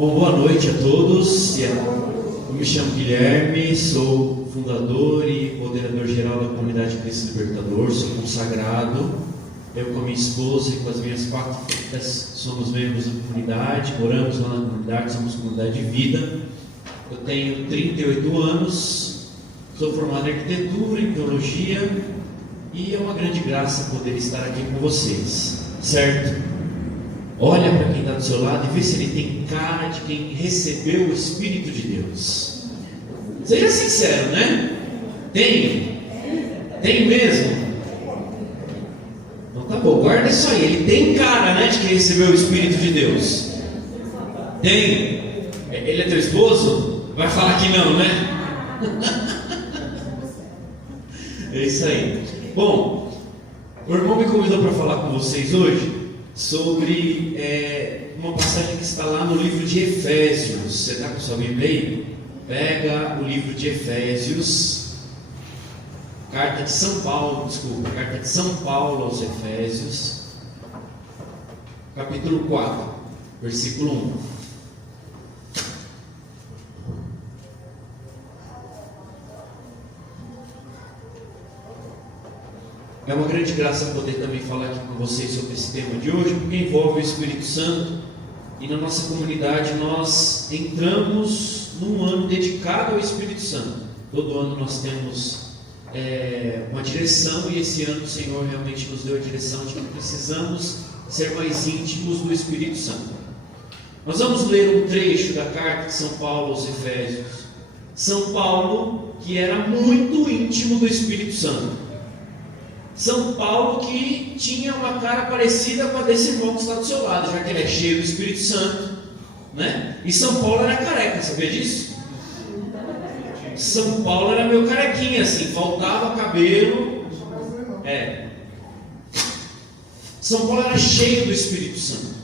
Bom, boa noite a todos. Eu me chamo Guilherme, sou fundador e moderador geral da comunidade Cristo Libertador, sou consagrado. Eu com a minha esposa e com as minhas 4 filhas somos membros da comunidade, moramos lá na comunidade, somos comunidade de vida. Eu tenho 38 anos, sou formado em arquitetura, em teologia e é uma grande graça poder estar aqui com vocês, certo? Olha para quem está do seu lado e vê se ele tem cara de quem recebeu o Espírito de Deus. Seja sincero, né? Tem? Tem mesmo? Então tá bom, guarda isso aí. Ele tem cara, né, de quem recebeu o Espírito de Deus. Tem? Ele é teu esposo? Vai falar que não, né? É isso aí. Bom, o irmão me convidou para falar com vocês hoje sobre uma passagem que está lá no livro de Efésios. Você está com sua Bíblia aí? Pega o livro de Efésios, carta de São Paulo aos Efésios, capítulo 4, versículo 1. É uma grande graça poder também falar aqui com vocês sobre esse tema de hoje, porque envolve o Espírito Santo. E na nossa comunidade nós entramos num ano dedicado ao Espírito Santo. Todo ano nós temos uma direção, e esse ano o Senhor realmente nos deu a direção de que precisamos ser mais íntimos do Espírito Santo. Nós vamos ler um trecho da carta de São Paulo aos Efésios. São Paulo, que era muito íntimo do Espírito Santo. São Paulo, que tinha uma cara parecida com a desse irmão que está do seu lado, já que ele é cheio do Espírito Santo, né? E São Paulo era careca, sabia disso? São Paulo era meio carequinha, assim, faltava cabelo. São Paulo era cheio do Espírito Santo.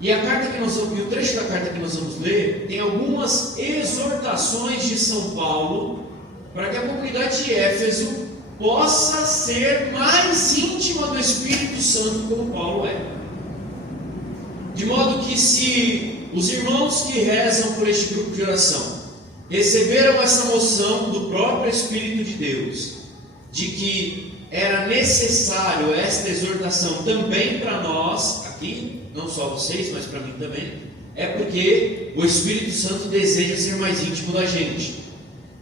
E a carta que nós vamos, e o trecho da carta que nós vamos ler tem algumas exortações de São Paulo para que a comunidade de Éfeso possa ser mais íntima do Espírito Santo, como Paulo é. De modo que, se os irmãos que rezam por este grupo de oração receberam essa moção do próprio Espírito de Deus, de que era necessário esta exortação também para nós, aqui, não só vocês, mas para mim também, é porque o Espírito Santo deseja ser mais íntimo da gente.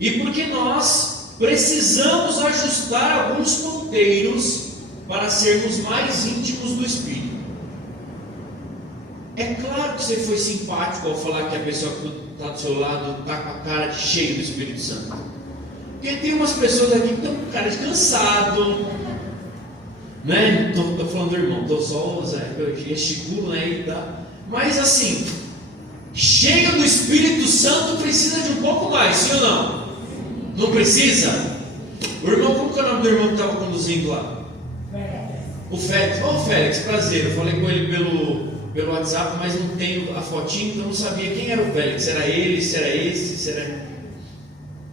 E porque nós precisamos ajustar alguns ponteiros para sermos mais íntimos do Espírito. É claro que você foi simpático ao falar que a pessoa que está do seu lado está com a cara de cheio do Espírito Santo. Porque tem umas pessoas aqui que estão com cara de cansado, né? Estou falando do irmão, estou só gesticulo, né? E tá. Mas assim, cheio do Espírito Santo precisa de um pouco mais, sim ou não? Não precisa? O irmão, como que é o nome do irmão que estava conduzindo lá? O Félix. Ô Félix, prazer. Eu falei com ele pelo WhatsApp, mas não tenho a fotinho, então não sabia quem era o Félix. Se era ele, se era esse, se era...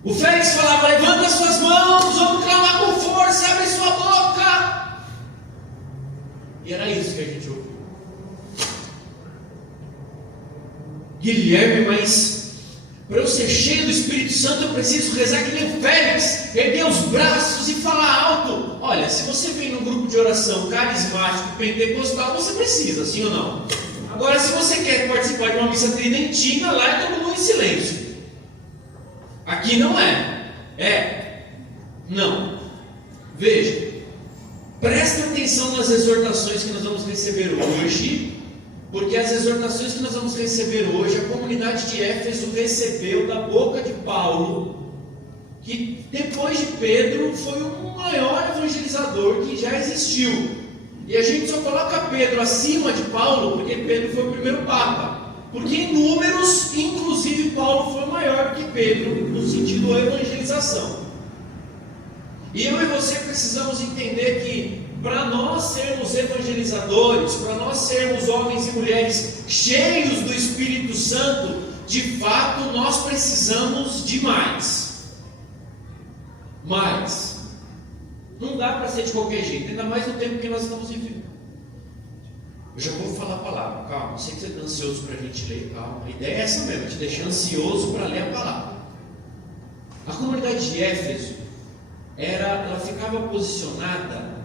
O Félix falava: levanta as suas mãos, vamos clamar com força, abre sua boca. E era isso que a gente ouviu. Guilherme, mas para eu ser cheio do Espírito Santo, eu preciso rezar que nem o Félix, erguer os braços e falar alto. Olha, se você vem num grupo de oração carismático, pentecostal, você precisa, sim ou não? Agora, se você quer participar de uma missa tridentina, lá é todo mundo em silêncio. Aqui não é. Não. Veja, presta atenção nas exortações que nós vamos receber hoje. Porque as exortações que nós vamos receber hoje, a comunidade de Éfeso recebeu da boca de Paulo, que depois de Pedro foi o maior evangelizador que já existiu. E a gente só coloca Pedro acima de Paulo porque Pedro foi o primeiro Papa. Porque em números, inclusive, Paulo foi maior do que Pedro no sentido da evangelização. E eu e você precisamos entender que para nós sermos evangelizadores, para nós sermos homens e mulheres cheios do Espírito Santo, de fato nós precisamos de mais. Não dá para ser de qualquer jeito, ainda mais no tempo que nós estamos vivendo. Eu já vou falar a palavra, calma, eu sei que você está ansioso para a gente ler, calma. A ideia é essa mesmo, te deixar ansioso para ler a palavra. A comunidade de Éfeso, ela ficava posicionada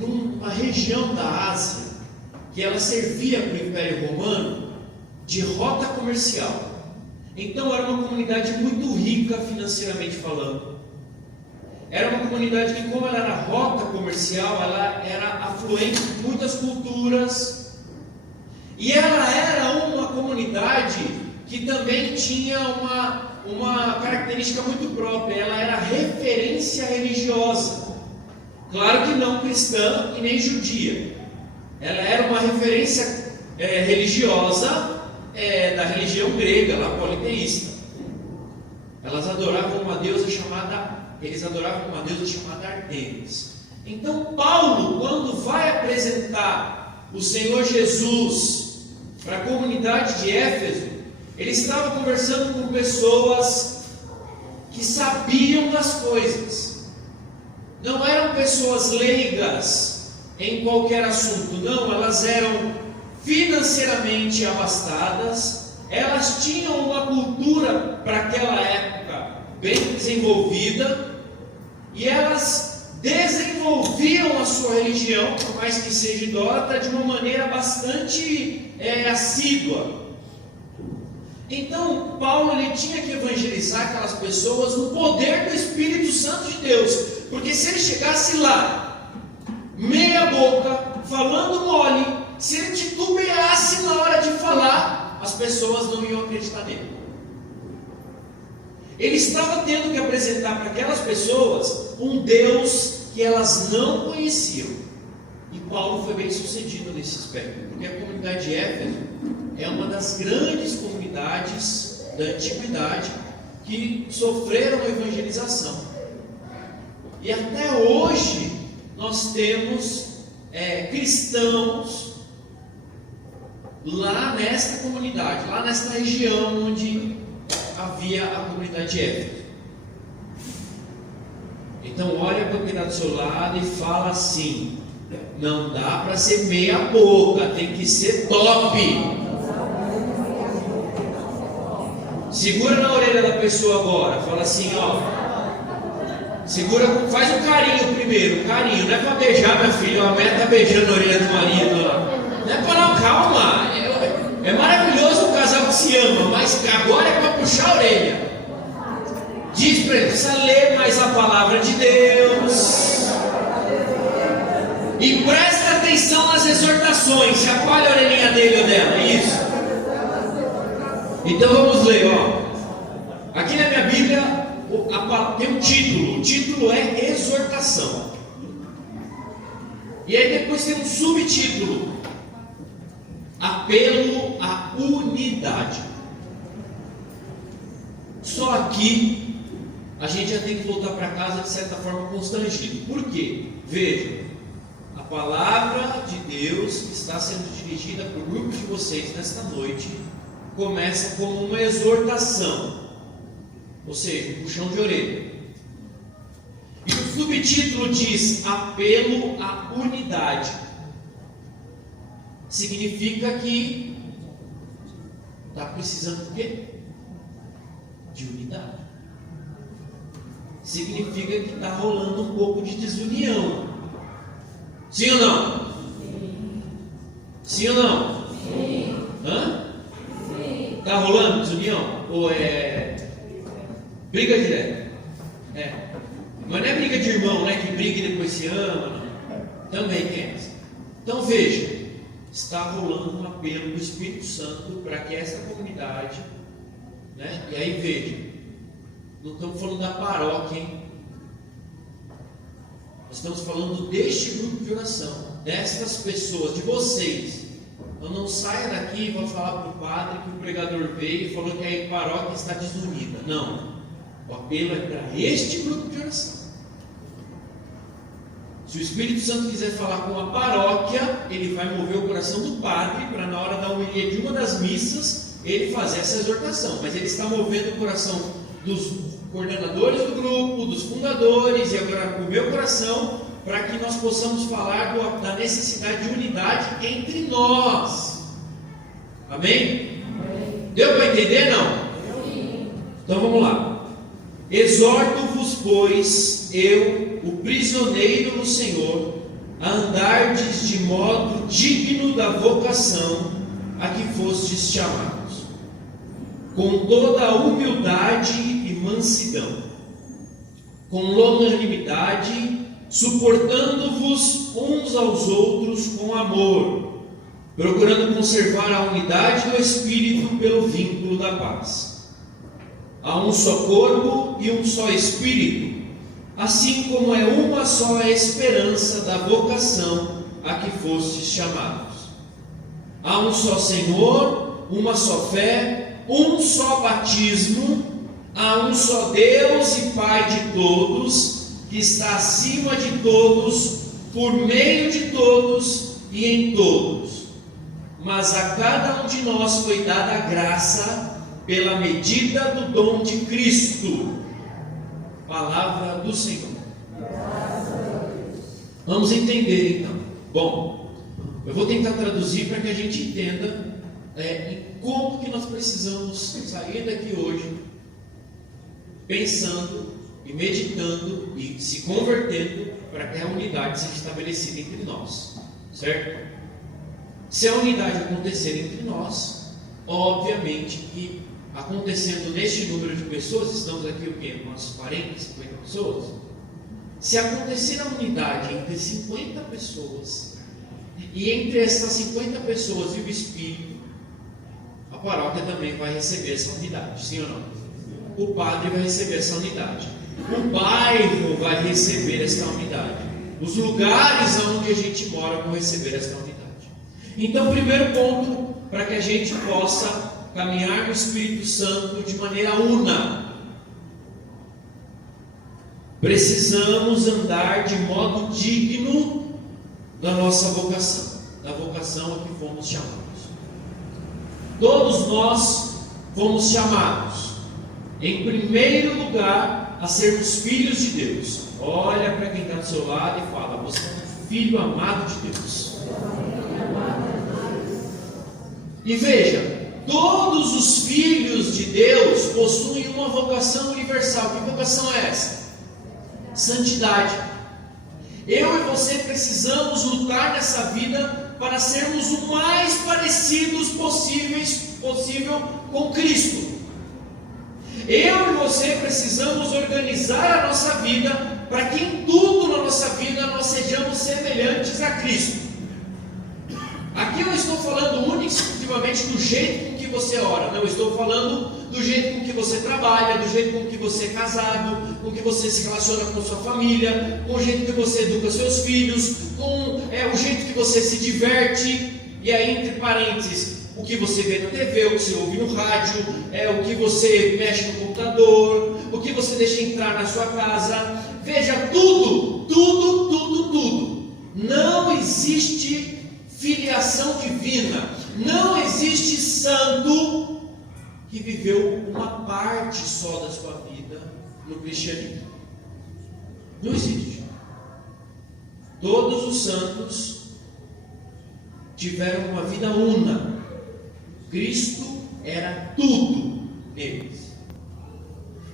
numa região da Ásia, que ela servia para o Império Romano de rota comercial. Então era uma comunidade muito rica financeiramente falando. Era uma comunidade que, como ela era rota comercial, ela era afluente de muitas culturas. E ela era uma comunidade que também tinha uma característica muito própria. Ela era referência religiosa. Claro que não cristã e nem judia. Ela era uma referência religiosa da religião grega, lá politeísta. Eles adoravam uma deusa chamada Ártemis. Então Paulo, quando vai apresentar o Senhor Jesus para a comunidade de Éfeso, ele estava conversando com pessoas que sabiam das coisas. Não eram pessoas leigas em qualquer assunto, não, elas eram financeiramente abastadas, elas tinham uma cultura para aquela época bem desenvolvida, e elas desenvolviam a sua religião, por mais que seja idólatra, de uma maneira bastante assídua. Então Paulo ele tinha que evangelizar aquelas pessoas no poder do Espírito Santo de Deus, porque se ele chegasse lá meia boca, falando mole, se ele titubeasse na hora de falar, as pessoas não iam acreditar nele. Ele estava tendo que apresentar para aquelas pessoas um Deus que elas não conheciam. E Paulo foi bem sucedido nesse aspecto, porque a comunidade de Éfeso é uma das grandes comunidades da antiguidade que sofreram a evangelização. E até hoje nós temos cristãos lá nesta comunidade, lá nesta região onde havia a comunidade de Éfeso. Então olha para quem está do seu lado e fala assim: não dá para ser meia boca, tem que ser top. Segura na orelha da pessoa agora, fala assim, segura, faz um carinho primeiro, carinho, não é para beijar, minha filha, a mulher está beijando a orelha do marido, não é para não, calma, é maravilhoso um casal que se ama, mas agora é para puxar a orelha. Diz para ele, precisa ler mais a palavra de Deus, e presta atenção nas exortações, chacoalha a orelhinha dele ou dela, isso. Então vamos ler, aqui na minha Bíblia tem um título, o título é exortação, e aí depois tem um subtítulo, apelo à unidade. Só aqui a gente já tem que voltar para casa de certa forma constrangido. Por quê? Veja, a palavra de Deus que está sendo dirigida para o grupo de vocês nesta noite começa como uma exortação, ou seja, um puxão de orelha. E o subtítulo diz apelo à unidade. Significa que está precisando de quê? De unidade. Significa que está rolando um pouco de desunião. Sim ou não? Sim. Sim ou não? Sim. Hã? Sim. Está rolando desunião? Ou é briga direta? Mas não é briga de irmão, né? Que briga e depois se ama, não. Também tem essa. Então veja, está rolando um apelo do Espírito Santo para que essa comunidade, né? E aí veja, não estamos falando da paróquia, hein? Nós estamos falando deste grupo de oração, destas pessoas, de vocês. Então não saia daqui e vá falar para o padre que o pregador veio e falou que a paróquia está desunida. Não, o apelo é para este grupo de oração. Se o Espírito Santo quiser falar com a paróquia, ele vai mover o coração do padre para na hora da homilia de uma das missas ele fazer essa exortação, mas ele está movendo o coração dos coordenadores do grupo, dos fundadores, e agora o meu coração para que nós possamos falar da necessidade de unidade entre nós. Amém? Deu para entender, não? Então vamos lá. Exorto-vos, pois, eu, o prisioneiro no Senhor, a andardes de modo digno da vocação a que fostes chamados, com toda a humildade e mansidão, com longanimidade, suportando-vos uns aos outros com amor, procurando conservar a unidade do Espírito pelo vínculo da paz. Há um só corpo e um só Espírito, assim como é uma só a esperança da vocação a que fostes chamados. Há um só Senhor, uma só fé, um só batismo, há um só Deus e Pai de todos, que está acima de todos, por meio de todos e em todos. Mas a cada um de nós foi dada a graça pela medida do dom de Cristo. Palavra do Senhor. Vamos entender então. Bom, eu vou tentar traduzir para que a gente entenda como que nós precisamos sair daqui hoje pensando e meditando e se convertendo para que a unidade seja estabelecida entre nós, certo? Se a unidade acontecer entre nós, obviamente que acontecendo neste número de pessoas, estamos aqui o quê? Umas 40, 50 pessoas? Se acontecer a unidade entre 50 pessoas, e entre essas 50 pessoas e o Espírito, a paróquia também vai receber essa unidade, sim ou não? O padre vai receber essa unidade, o bairro vai receber esta unidade, os lugares onde a gente mora vão receber esta unidade. Então, primeiro ponto, para que a gente possa caminhar no Espírito Santo de maneira una, precisamos andar de modo digno da nossa vocação, da vocação a que fomos chamados. Todos nós fomos chamados, em primeiro lugar, a sermos filhos de Deus. Olha para quem está do seu lado e fala: você é um filho amado de Deus. E veja, todos os filhos de Deus possuem uma vocação universal. Que vocação é essa? Santidade. Eu e você precisamos lutar nessa vida para sermos o mais parecidos possível com Cristo. Eu e você precisamos organizar a nossa vida para que em tudo na nossa vida nós sejamos semelhantes a Cristo. Aqui eu estou falando única e exclusivamente do jeito com que você ora. Não estou falando do jeito com que você trabalha, do jeito com que você é casado, com que você se relaciona com sua família, com o jeito que você educa seus filhos, com o jeito que você se diverte. E aí, entre parênteses, o que você vê na TV, o que você ouve no rádio, o que você mexe no computador, o que você deixa entrar na sua casa. Veja, tudo. Não existe filiação divina, não existe santo que viveu uma parte só da sua vida no cristianismo. Não existe. Todos os santos tiveram uma vida una. Cristo era tudo neles.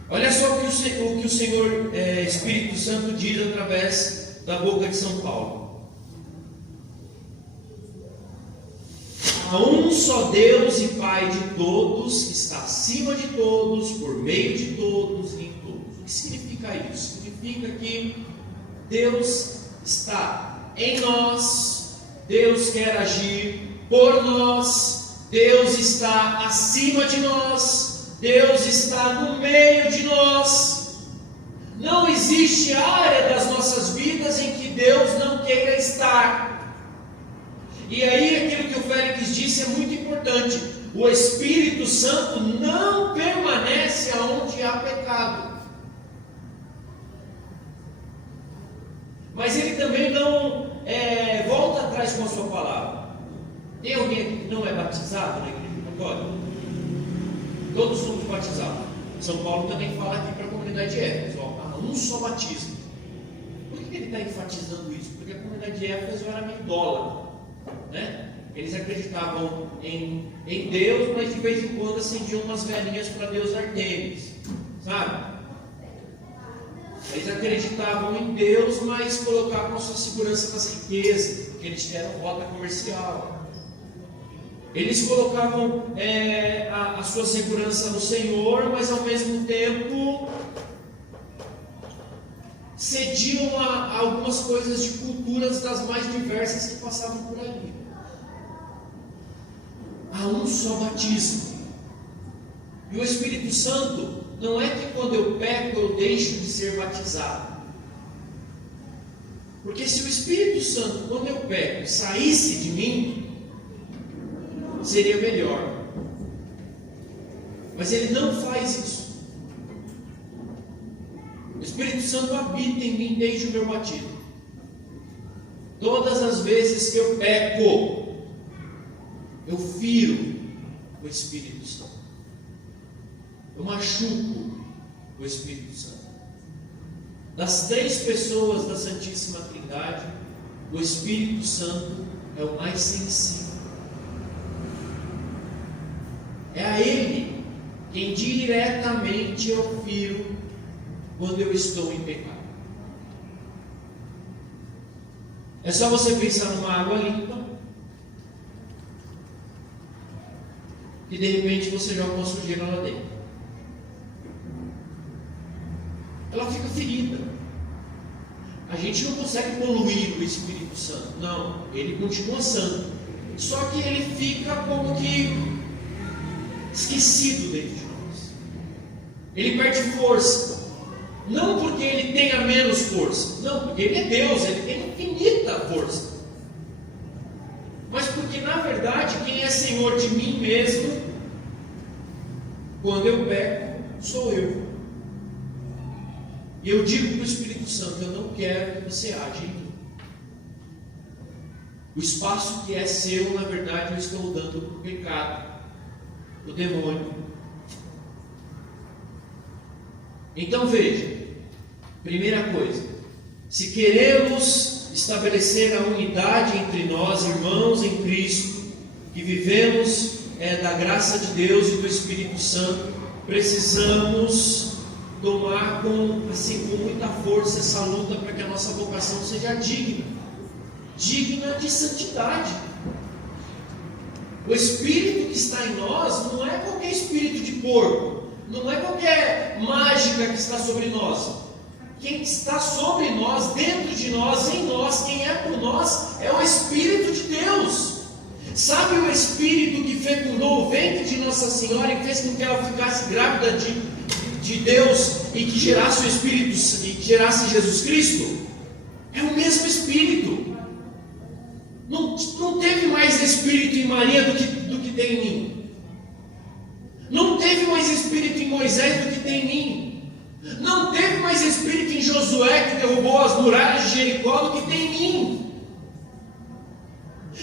Olha só o que o Senhor Espírito Santo diz através da boca de São Paulo. Há um só Deus e Pai de todos, que está acima de todos, por meio de todos e em todos. O que significa isso? Significa que Deus está em nós, Deus quer agir por nós, Deus está acima de nós, Deus está no meio de nós. Não existe área das nossas vidas em que Deus não queira estar. E aí aquilo que o Félix disse é muito importante: o Espírito Santo não permanece onde há pecado, mas ele também não volta atrás com a sua palavra. Tem alguém aqui que não é batizado na igreja católica? Todos somos batizados. São Paulo também fala aqui para a comunidade de Éfeso: há um só batismo. Por que ele está enfatizando isso? Porque a comunidade de Éfeso era meio idólatra, né? Eles acreditavam em Deus, mas de vez em quando acendiam umas velhinhas para Deus Artemis, sabe? Eles acreditavam em Deus, mas colocavam a sua segurança nas riquezas, porque eles tinham rota comercial. Eles colocavam a sua segurança no Senhor, mas ao mesmo tempo cediam a algumas coisas de culturas das mais diversas que passavam por ali. Há um só batismo. E o Espírito Santo não é que quando eu peco eu deixo de ser batizado. Porque se o Espírito Santo, quando eu peco, saísse de mim, seria melhor. Mas ele não faz isso. O Espírito Santo habita em mim desde o meu batismo. Todas as vezes que eu peco, eu firo o Espírito Santo. Eu machuco o Espírito Santo. Das 3 pessoas da Santíssima Trindade, o Espírito Santo é o mais sensível. É a Ele quem diretamente eu firo quando eu estou em pecado. É só você pensar numa água limpa e de repente você joga uma sujeira lá dentro. Ela fica ferida. A gente não consegue poluir o Espírito Santo. Não, ele continua santo. Só que ele fica como que esquecido dentro de nós. Ele perde força. Não porque ele tenha menos força. Não, porque ele é Deus, ele tem infinita força. Mas porque na verdade quem é Senhor de mim mesmo, quando eu peco, sou eu. E eu digo para o Espírito Santo, eu não quero que você age em mim. O espaço que é seu, na verdade, eu estou dando para o pecado, para o demônio. Então veja, primeira coisa, se queremos estabelecer a unidade entre nós, irmãos em Cristo, que vivemos da graça de Deus e do Espírito Santo, precisamos tomar com muita força essa luta para que a nossa vocação seja digna de santidade. O Espírito que está em nós não é qualquer espírito de porco, não é qualquer mágica que está sobre nós. Quem está sobre nós, dentro de nós, em nós, quem é por nós, é o Espírito de Deus. Sabe o Espírito que fecundou o ventre de Nossa Senhora e fez com que ela ficasse grávida de Deus e que gerasse o Espírito e que gerasse Jesus Cristo? É o mesmo Espírito. Não teve mais Espírito em Maria do que tem em mim. Não teve mais Espírito em Moisés do que tem em mim. Não teve mais Espírito em Josué que derrubou as muralhas de Jericó do que tem em mim.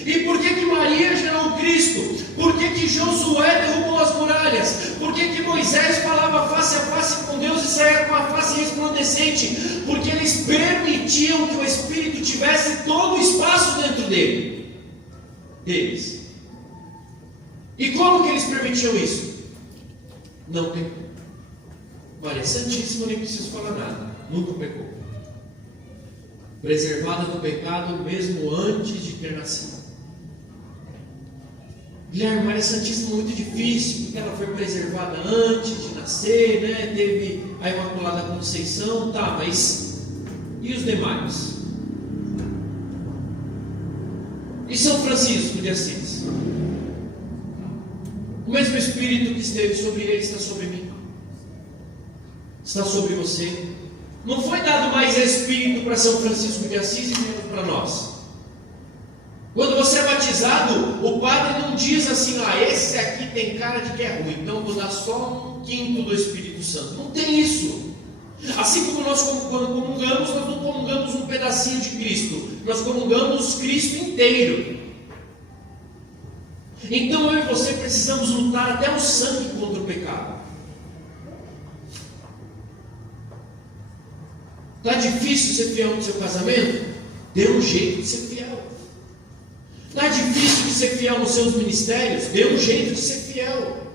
E por que Maria gerou Cristo? Por que Josué derrubou as muralhas? Por que Moisés falava face a face com Deus e saía com a face resplandecente? Porque eles permitiam que o Espírito tivesse todo o espaço dentro deles. E como que eles permitiam isso? Não pecou. Maria Santíssima, nem preciso falar nada, nunca pecou. Preservada do pecado mesmo antes de ter nascido. Guilherme, Maria Santíssima é muito difícil, porque ela foi preservada antes de nascer, né? Teve a Imaculada Conceição, tá, mas e os demais? E São Francisco de Assis? O mesmo Espírito que esteve sobre ele está sobre mim, está sobre você. Não foi dado mais Espírito para São Francisco de Assis e menos para nós. Quando você é batizado, o padre não diz assim, esse aqui tem cara de que é ruim, então vou dar só 1/5 do Espírito Santo. Não tem isso. Assim como nós quando comungamos, nós não comungamos um pedacinho de Cristo, nós comungamos Cristo inteiro. Então eu e você precisamos lutar até o sangue contra o pecado. Está difícil ser fiel no seu casamento? Dê um jeito de ser fiel. Está difícil de ser fiel nos seus ministérios? Dê um jeito de ser fiel.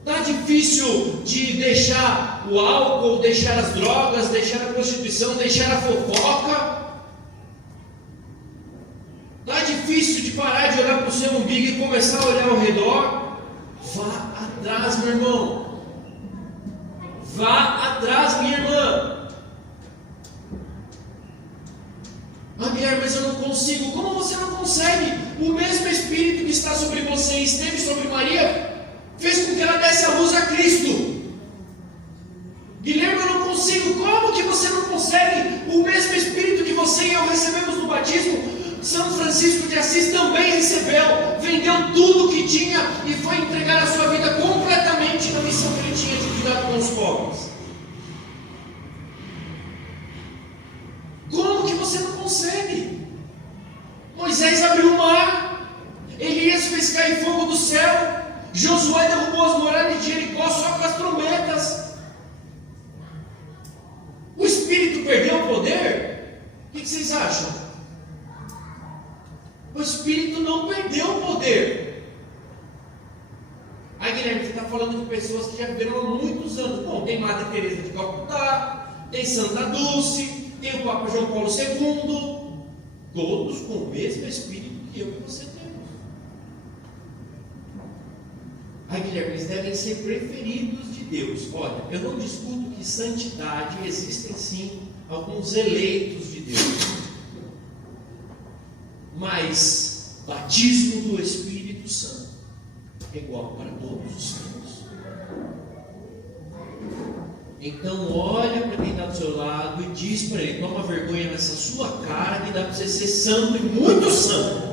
Está difícil de deixar o álcool, deixar as drogas, deixar a prostituição, deixar a fofoca? Está difícil de parar de olhar para o seu umbigo e começar a olhar ao redor? Vá atrás, meu irmão. Vá atrás, minha irmã. Ah, Guilherme, mas eu não consigo. Como você não consegue? O mesmo Espírito que está sobre você e esteve sobre Maria fez com que ela desse a luz a Cristo. Guilherme, eu não consigo. Como que você não consegue? O mesmo Espírito que você e eu recebemos no batismo, São Francisco de Assis também recebeu. Vendeu tudo que tinha e foi entregar a sua vida completamente na missão que ele tinha de cuidar com os pobres. Como que você não consegue? Moisés abriu o mar, Elias fez cair fogo do céu, Josué derrubou as muralhas de Jericó só com as trombetas. O Espírito perdeu o poder? O que vocês acham? O Espírito não perdeu o poder. Aí, Guilherme, você está falando de pessoas que já viveram há muitos anos. Bom, tem Madre Teresa de Calcutá, tem Santa Dulce, tem o Papa João Paulo II, todos com o mesmo Espírito que eu e você temos. Ai, Guilherme, eles devem ser preferidos de Deus. Olha, eu não discuto que santidade existem sim alguns eleitos de Deus, mas batismo do Espírito Santo é igual para todos os santos. Então olha para quem está do seu lado e diz para ele: toma vergonha nessa sua cara que dá para você ser santo e muito santo.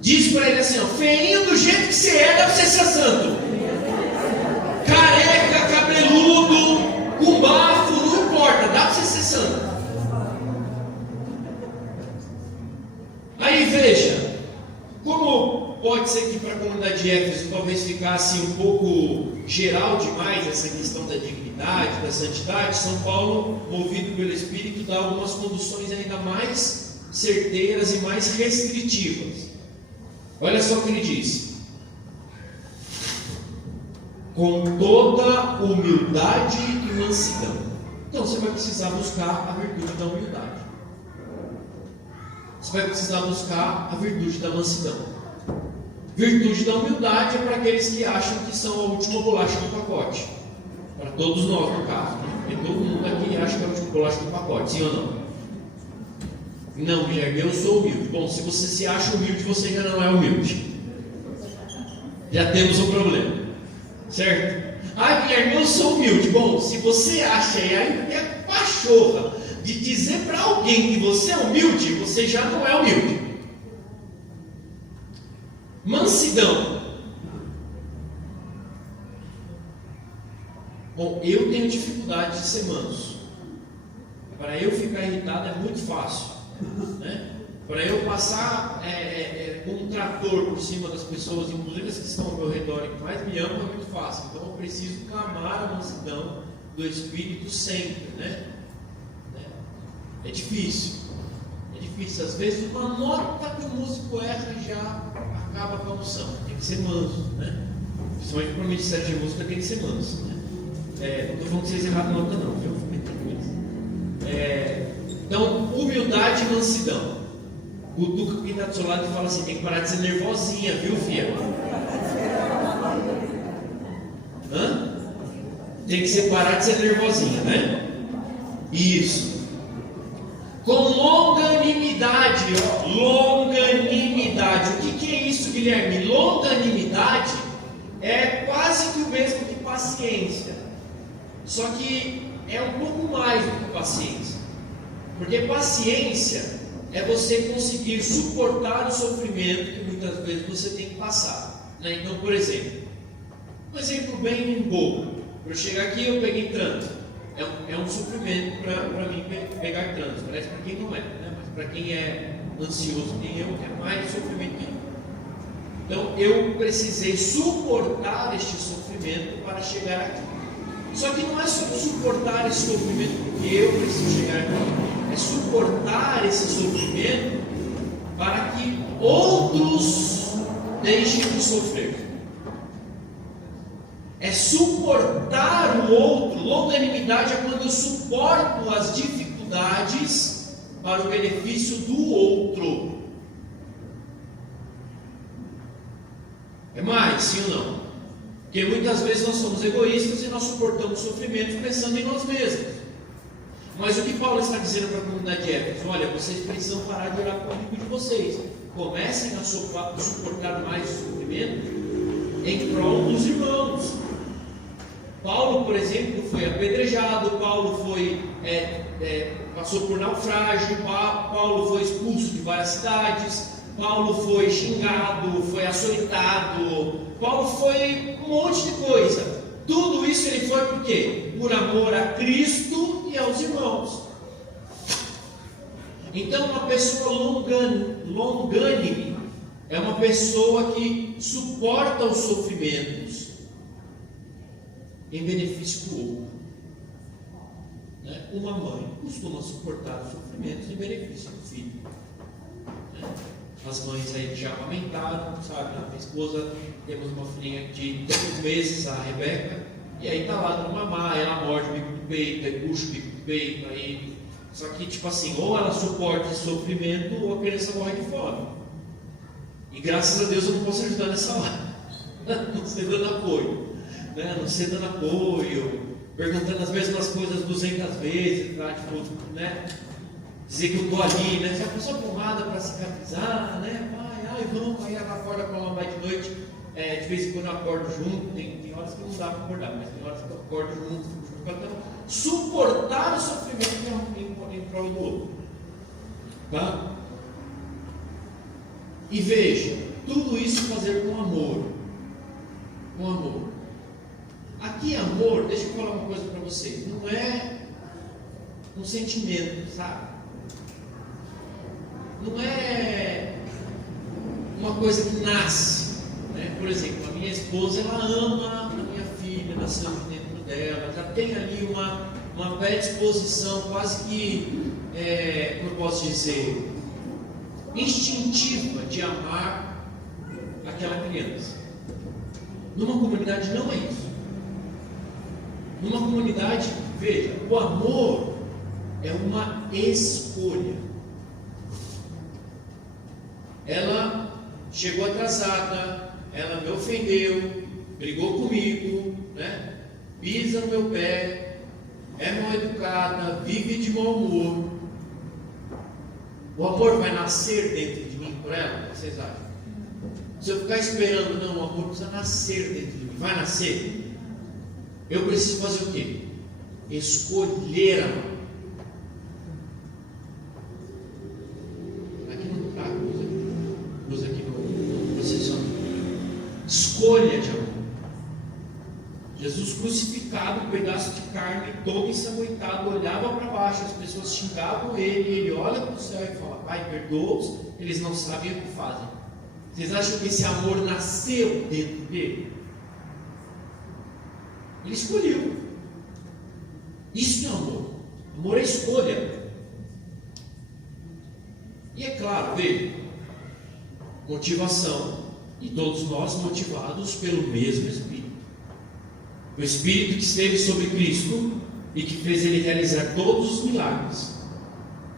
Diz para ele assim: ó, feinho do jeito que você é, dá para você ser santo. Careca, cabeludo, com bafo, não importa, dá para você ser santo. Aí veja, como pode ser que para a comunidade de Éfeso talvez ficasse um pouco geral demais essa questão da dignidade, da santidade. São Paulo, movido pelo Espírito, dá algumas condições ainda mais certeiras e mais restritivas. Olha só o que ele diz: com toda humildade e mansidão. Então você vai precisar buscar a virtude da humildade. Você vai precisar buscar a virtude da mansidão. Virtude da humildade é para aqueles que acham que são a última bolacha do pacote. Para todos nós, no caso. Porque todo mundo aqui acha que é a última bolacha do pacote, sim ou não? Não, Guilherme, eu sou humilde. Bom, se você se acha humilde, você já não é humilde. Já temos um problema. Certo? Ah, Guilherme, eu sou humilde. Bom, se você acha e ainda tem a pachorra de dizer para alguém que você é humilde, você já não é humilde. Mansidão. Bom, eu tenho dificuldade de ser manso. Para eu ficar irritado é muito fácil, né? Para eu passar com um trator por cima das pessoas, inclusive as que estão ao meu redor e que mais me amam, é muito fácil. Então eu preciso clamar a mansidão do Espírito sempre, né? É difícil. É difícil. Às vezes uma nota que o músico erra já acaba com a unção. Tem que ser manso, né? Principalmente para o ministério de música tem que ser manso, né? Não estou falando que vocês erraram a nota não, viu? Então, humildade e mansidão. Cutuca quem está do seu lado e fala assim: tem que parar de ser nervosinha, viu, filha? Hã? Tem que parar de ser nervosinha, né? Isso. Com longanimidade, ó. Longanimidade. O que é isso, Guilherme? Longanimidade é quase que o mesmo que paciência. Só que é um pouco mais do que paciência. Porque paciência é você conseguir suportar o sofrimento que muitas vezes você tem que passar, né? Então, por exemplo, um exemplo bem bobo. Para eu chegar aqui, eu peguei trânsito. É um sofrimento para mim pegar trânsito. Parece para quem não é, né? Mas para quem é ansioso, nem eu, é mais sofrimento que eu. Então eu precisei suportar este sofrimento para chegar aqui. Só que não é só suportar esse sofrimento porque eu preciso chegar aqui, é suportar esse sofrimento para que outros deixem de sofrer. É suportar o outro. Longanimidade é quando eu suporto as dificuldades para o benefício do outro. É mais, sim ou não? Porque muitas vezes nós somos egoístas e nós suportamos sofrimentos pensando em nós mesmos. Mas o que Paulo está dizendo para a comunidade de Éfeso? Olha, vocês precisam parar de orar pelo amigo de vocês. Comecem a suportar mais o sofrimento em prol dos irmãos. Paulo, por exemplo, foi apedrejado, Paulo passou por naufrágio, Paulo foi expulso de várias cidades, Paulo foi xingado, foi açoitado, Paulo foi um monte de coisa. Tudo isso ele foi por quê? Por amor a Cristo e aos irmãos. Então, uma pessoa longânime é uma pessoa que suporta os sofrimentos em benefício do outro. Uma mãe costuma suportar os sofrimentos em benefício do filho. As mães aí já amamentaram, sabe? A minha esposa, temos uma filhinha de 3 meses, a Rebeca, e aí tá lá dando mamar, ela morde o bico do peito, aí puxa o bico do peito, aí... Só que, tipo assim, ou ela suporta esse sofrimento, ou a criança morre de fome. E graças a Deus eu não posso ajudar nessa hora. Não sei dando apoio. Não sei dando apoio, perguntando as mesmas coisas 200 vezes, tá? Tipo, dizer que eu estou ali, já passou pomada para cicatrizar, ai, vamos, aí ela acorda para uma de noite, de vez em quando eu acordo junto, tem horas que não dá para acordar, mas tem horas que eu acordo junto, então, suportar o sofrimento em prol do outro, tá? E veja, tudo isso fazer com amor, Aqui amor, deixa eu falar uma coisa para vocês, não é um sentimento, sabe? Não é uma coisa que nasce, Por exemplo, a minha esposa, ela ama a minha filha, nasceu de dentro dela, já tem ali uma predisposição quase que, como eu posso dizer, instintiva de amar aquela criança. Numa comunidade não é isso. Numa comunidade, veja, o amor é uma escolha. Ela chegou atrasada, ela me ofendeu, brigou comigo, pisa no meu pé, é mal educada, vive de mau humor. O amor vai nascer dentro de mim por ela? O que vocês acham? Se eu ficar esperando, não, o amor precisa nascer dentro de mim. Vai nascer? Eu preciso fazer o quê? Escolher amar. Aqui não está, usa aqui no processão. Escolha de amor. Jesus crucificado, um pedaço de carne, todo ensanguentado, olhava para baixo, as pessoas xingavam ele olha para o céu e fala: Pai, perdoa-os, eles não sabem o que fazem. Vocês acham que esse amor nasceu dentro dele? Ele escolheu. Isso é amor. Amor é escolha. E é claro, veja, motivação, e todos nós motivados pelo mesmo Espírito. O Espírito que esteve sobre Cristo e que fez ele realizar todos os milagres.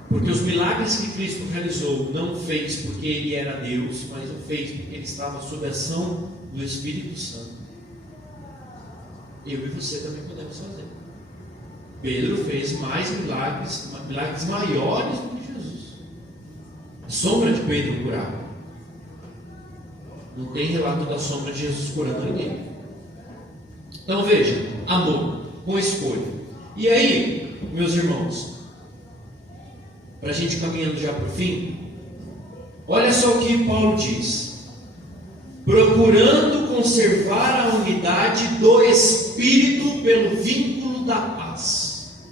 Porque os milagres que Cristo realizou não fez porque ele era Deus, mas o fez porque ele estava sob a ação do Espírito Santo. Eu e você também podemos fazer. Pedro fez mais milagres maiores do que Jesus. A sombra de Pedro curava. Não tem relato da sombra de Jesus curando ninguém. Então veja, amor com escolha. E aí, meus irmãos, para a gente caminhando já para o fim, olha só o que Paulo diz: procurando conservar a unidade do Espírito pelo vínculo da paz.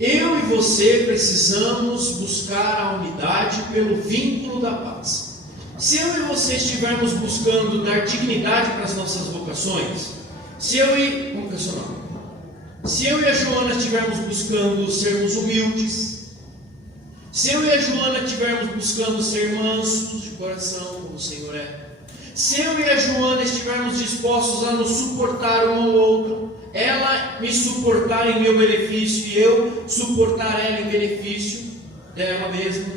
Eu e você precisamos buscar a unidade pelo vínculo da paz. Se eu e você estivermos buscando dar dignidade para as nossas vocações, como personal, se eu e a Joana estivermos buscando sermos humildes, se eu e a Joana estivermos buscando ser mansos de coração, como o Senhor é, se eu e a Joana estivermos dispostos a nos suportar um ao outro, ela me suportar em meu benefício e eu suportar ela em benefício dela mesma.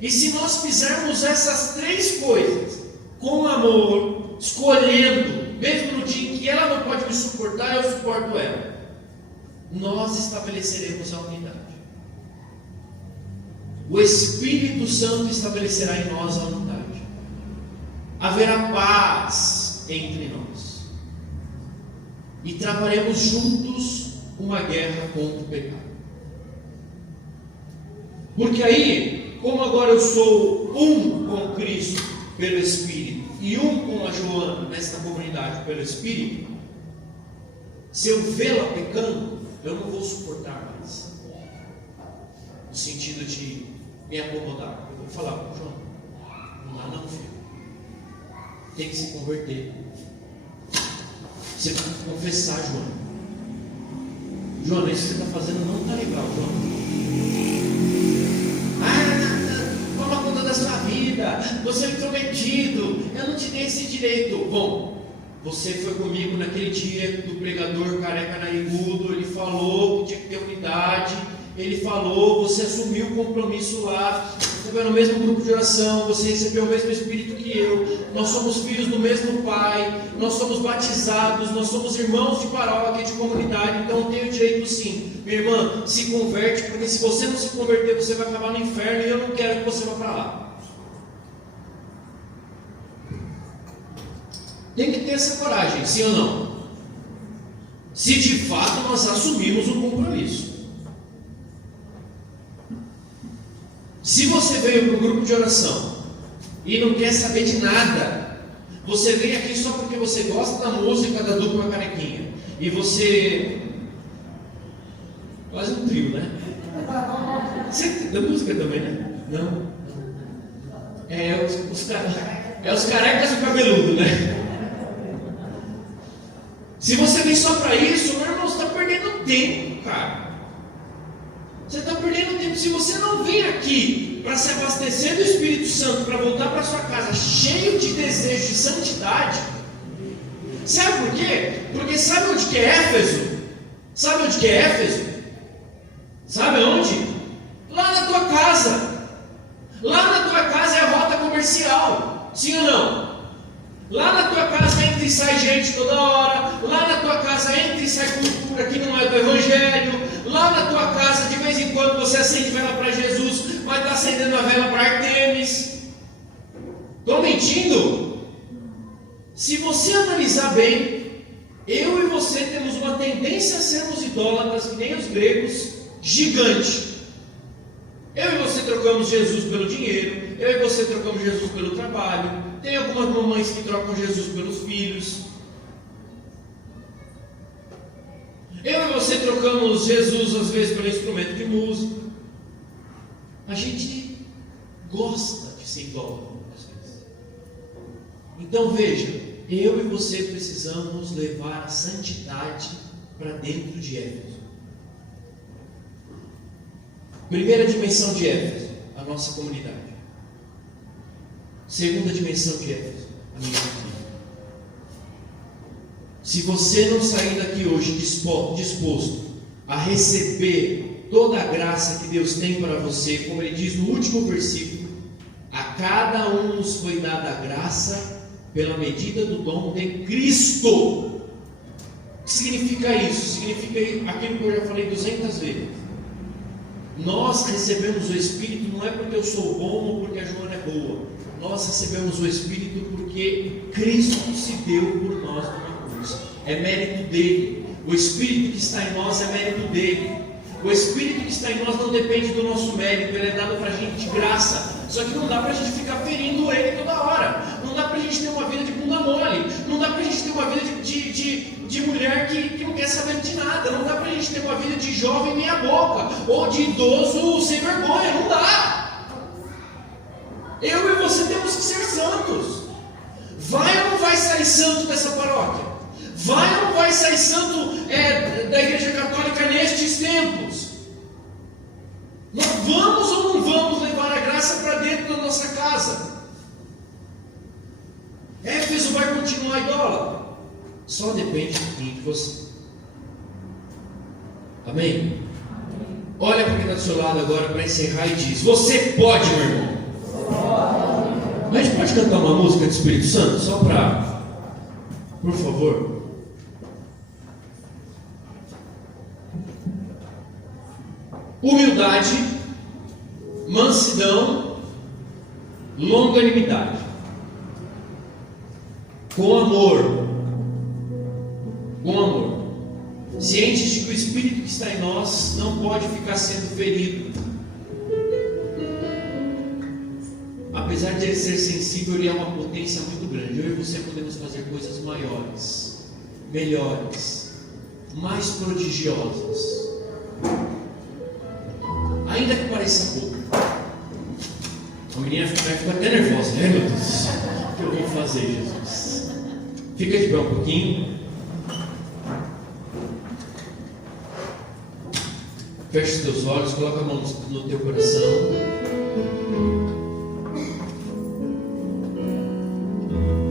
E se nós fizermos essas três coisas com amor, escolhendo, mesmo no dia em que ela não pode me suportar, eu suporto ela, nós estabeleceremos a unidade. O Espírito Santo estabelecerá em nós a unidade. Haverá paz entre nós. E travaremos juntos uma guerra contra o pecado. Porque aí, como agora eu sou um com Cristo pelo Espírito e um com a Joana nesta comunidade pelo Espírito, se eu vê-la pecando, eu não vou suportar mais. No sentido de me acomodar. Eu vou falar, João, não dá não, filho. Tem que se converter. Você tem que confessar, Joana. Joana, isso que você está fazendo não está legal, Joana. Toma conta da sua vida. Você é intrometido. Eu não te dei esse direito. Bom, você foi comigo naquele dia do pregador careca narigudo. Ele falou que tinha que ter unidade. Ele falou, você assumiu o compromisso lá, você foi no mesmo grupo de oração, você recebeu o mesmo Espírito que eu, nós somos filhos do mesmo Pai, nós somos batizados, nós somos irmãos de paróquia, de comunidade, então eu tenho direito sim. Minha irmã, se converte, porque se você não se converter, você vai acabar no inferno e eu não quero que você vá para lá. Tem que ter essa coragem, sim ou não? Se de fato nós assumimos o compromisso. Se você veio para um grupo de oração e não quer saber de nada, você vem aqui só porque você gosta da música da dupla carequinha, e você... quase um trio, né? Você da música também, né? Não? É os carecas e o cabeludo, né? Se você vem só para isso, meu irmão, você está perdendo tempo, cara. Você está perdendo tempo. Se você não vem aqui para se abastecer do Espírito Santo, para voltar para sua casa cheio de desejo de santidade, sabe por quê? Porque sabe onde que é Éfeso? Sabe onde que é Éfeso? Sabe onde? Lá na tua casa. Lá na tua casa é a rota comercial. Sim ou não? Lá na tua casa entra e sai gente toda hora. Lá na tua casa entra e sai cultura que não é do Evangelho. Lá na tua casa, de vez em quando, você acende vela para Jesus, mas está acendendo a vela para Artemis. Estou mentindo? Se você analisar bem, eu e você temos uma tendência a sermos idólatras, que nem os gregos, gigante. Eu e você trocamos Jesus pelo dinheiro, eu e você trocamos Jesus pelo trabalho. Tem algumas mamães que trocam Jesus pelos filhos. Eu e você trocamos Jesus às vezes pelo instrumento de música. A gente gosta de ser idólatra às vezes. Então veja, eu e você precisamos levar a santidade para dentro de Éfeso. Primeira dimensão de Éfeso, a nossa comunidade. Segunda dimensão de Éfeso, a minha família. Se você não sair daqui hoje disposto a receber toda a graça que Deus tem para você, como ele diz no último versículo, a cada um nos foi dada a graça pela medida do dom de Cristo. O que significa isso? Significa aquilo que eu já falei 200 vezes. Nós recebemos o Espírito não é porque eu sou bom ou porque a Joana é boa. Nós recebemos o Espírito porque Cristo se deu por nós numa cruz. É mérito dele. O Espírito que está em nós é mérito dele. O Espírito que está em nós não depende do nosso mérito. Ele é dado para a gente de graça. Só que não dá para a gente ficar ferindo ele toda hora. Não dá para a gente ter uma vida de bunda mole. Não dá para a gente ter uma vida de mulher que não quer saber de nada. Não dá para a gente ter uma vida de jovem meia boca ou de idoso sem vergonha. Não dá. Eu e você temos que ser santos. Vai ou não vai sair santo dessa paróquia? Vai ou não vai sair santo da Igreja Católica nestes tempos? Nós vamos ou não vamos levar a graça para dentro da nossa casa? Éfeso vai continuar idólatra? Só depende de você. Amém? Olha para quem está do seu lado agora para encerrar e diz: você pode, meu irmão. Mas a gente pode cantar uma música do Espírito Santo? Só para, por favor. Humildade, mansidão, longanimidade, com amor, cientes de que o Espírito que está em nós não pode ficar sendo ferido. Apesar de ele ser sensível, ele é uma potência muito grande. Eu e você podemos fazer coisas maiores, melhores, mais prodigiosas, ainda que pareça pouco. A menina vai ficar até nervosa, né, meu Deus? O que eu vou fazer, Jesus? Fica de pé um pouquinho. Feche os teus olhos, coloca a mão no teu coração.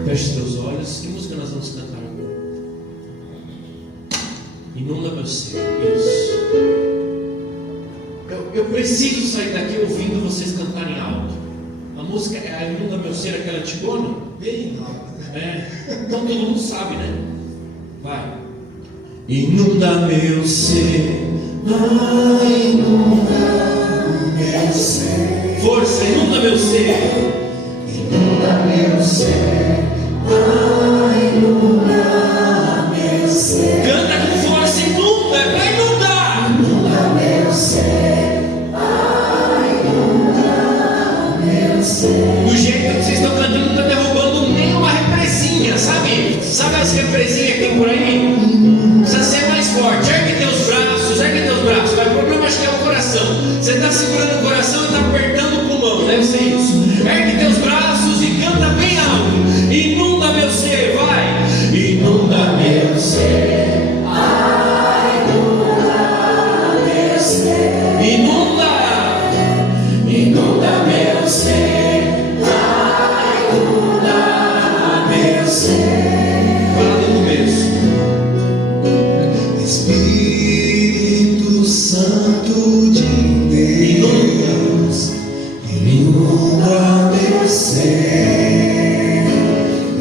Feche os teus olhos. Que música nós vamos cantar agora? Inunda meu ser. Isso. Eu preciso sair daqui ouvindo vocês cantarem alto. A música é a Inunda Meu Ser, aquela antigona? Bem alto, né? Então todo mundo sabe, né? Vai. Inunda meu ser. Inunda meu ser. Força, inunda meu ser. Inunda meu ser. Inunda meu ser. Canta com força, inunda, é pra inundar. Inunda meu ser. Inunda meu ser. Do jeito que vocês estão cantando, não está derrubando nenhuma represinha, sabe? Sabe as represinhas que tem por aí? Precisa ser mais forte. Ergue teus braços, vai. O problema acho que é o coração. Você está segurando o coração e está apertando o pulmão, deve ser isso. Ergue teus braços e canta bem alto. Inunda meu ser, vai. Inunda meu ser. Inunda meu ser. Inunda. Inunda meu ser. Inunda meu ser. Fala do começo. Espírito Santo de Deus, inunda meu ser,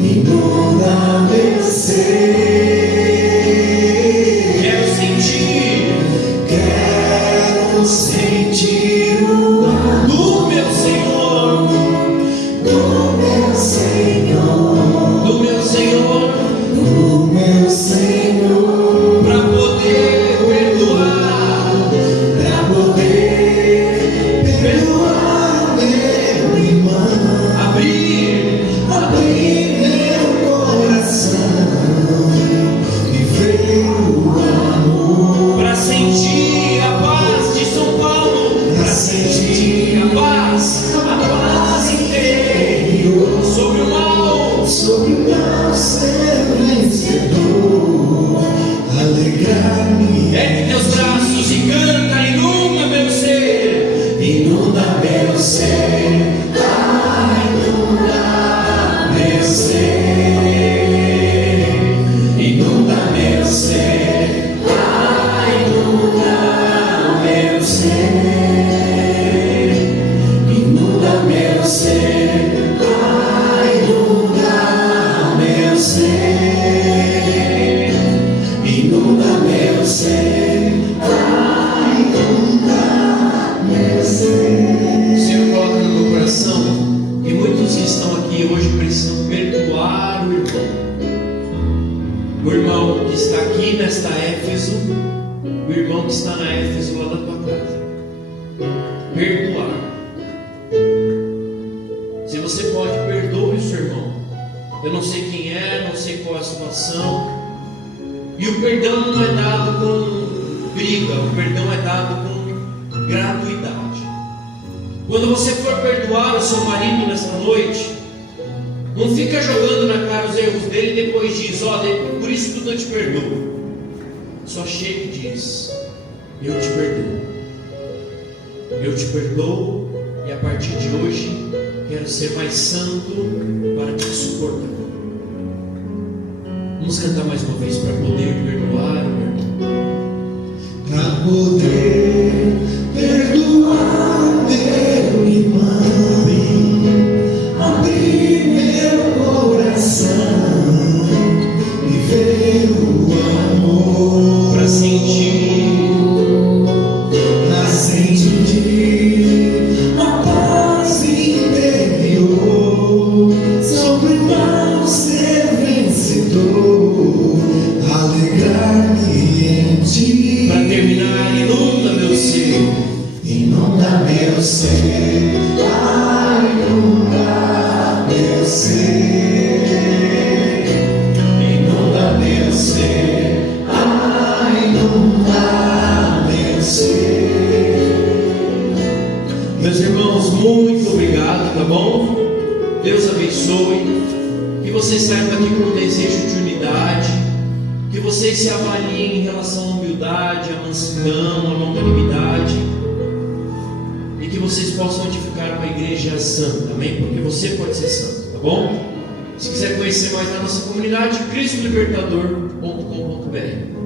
inunda meu ser. Quero sentir o ar Do meu Senhor, do meu Senhor, do meu Senhor, do meu Senhor, para poder perdoar. pra poder perdoar meu irmão, Abrir abrir meu coração e ver o amor, para sentir a paz de São Paulo, pra sentir a paz interior sobre o mal. sobre o mal ser vencedor, alegrar-me. Ergue teus braços e canta, inunda meu ser. Inunda meu ser, inunda meu ser, inunda meu ser, inunda meu ser, inunda meu ser, inunda meu ser, inunda meu ser, inunda meu ser. O Senhor coloca no meu coração que muitos que estão aqui hoje precisam perdoar o irmão. O irmão que está aqui nesta Éfeso, o irmão que está na Éfeso lá na tua casa. Perdoar. Se você pode, perdoe o seu irmão. situação. E o perdão não é dado com briga, o perdão é dado com gratuidade. Quando você for perdoar o seu marido nesta noite, não fica jogando na cara os erros dele e depois diz: ó, por isso tudo eu te perdoo. Só chega e diz: eu te perdoo. Eu te perdoo e a partir de hoje quero ser mais santo para te suportar. Vamos cantar mais uma vez para poder perdoar, meu irmão. Para poder perdoar meu irmão, abrir meu coração e ver o amor, Para sentir a paz interior, sobre mal ser vencedor, alegrar-me em ti. para terminar, inunda meu ser. Inunda meu ser, inunda meu ser, inunda meu ser, inunda meu ser. Meus irmãos, muito obrigado, tá bom? Deus abençoe. Que vocês saiam daqui com um desejo de unidade. Que vocês se avaliem em relação à humildade, à mansidão, à longanimidade. E que vocês possam edificar uma igreja santa, amém? Porque você pode ser santo, tá bom? Se quiser conhecer mais da nossa comunidade, cristolibertador.com.br.